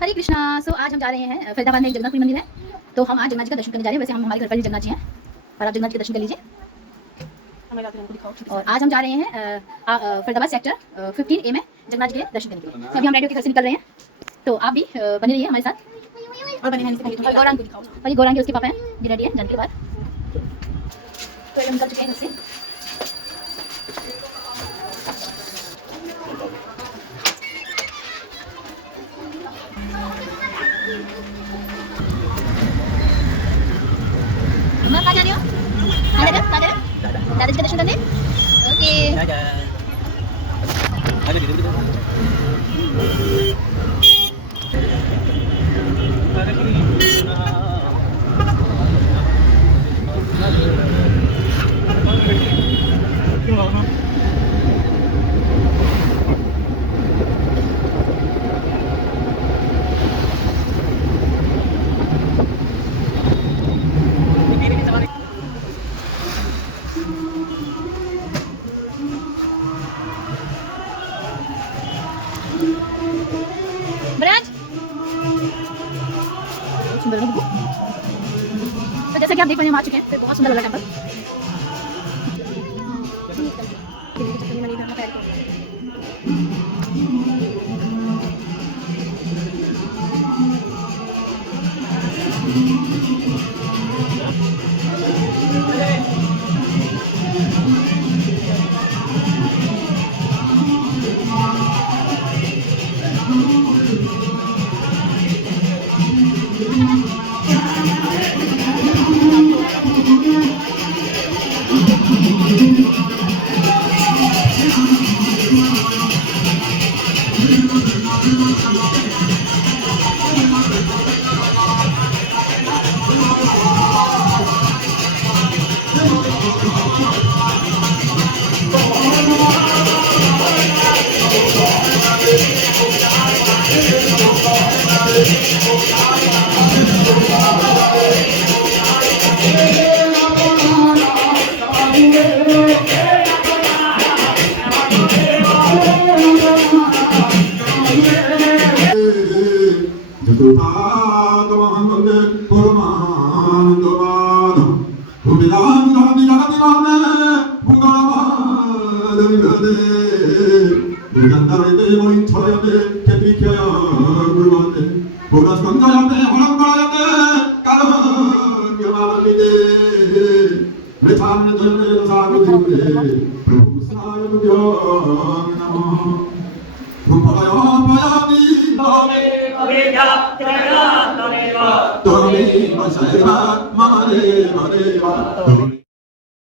हरे कृष्णा। सो आज हम जा रहे हैं फरीदाबाद में एक जगन्नाथपुरी मंदिर है, तो हम आज जगन्नाथ जी का दर्शन करने जा रहे हैं। वैसे हम हमारे घर पर ही जगन्नाथ जी हैं, और आप जगन्नाथ जी का दर्शन कर लीजिए। और आज हम जा रहे हैं फरीदाबाद सेक्टर 15A में जगन्नाथ जी के दर्शन करने के लिए। तो अभी हम रेडियो के घर से निकल रहे हैं, तो आप भी बने रहिए हमारे साथ। और बने हैं गौरांग को दिखाओ। और ये गौरांग के उसके पापा हैं, ये रेडी है जाने के बाद। तो हम निकल चुके हैं घर से। अम्मा कहाँ जा रही हो? कहाँ जा रहे हो? दादाजी का दर्शन करने। ओके। ब्रज सुंदर है। तो जैसे कि आप देख रहे हैं हम आ चुके हैं, तो बहुत सुंदर लग रहा है टेंपल। Mama,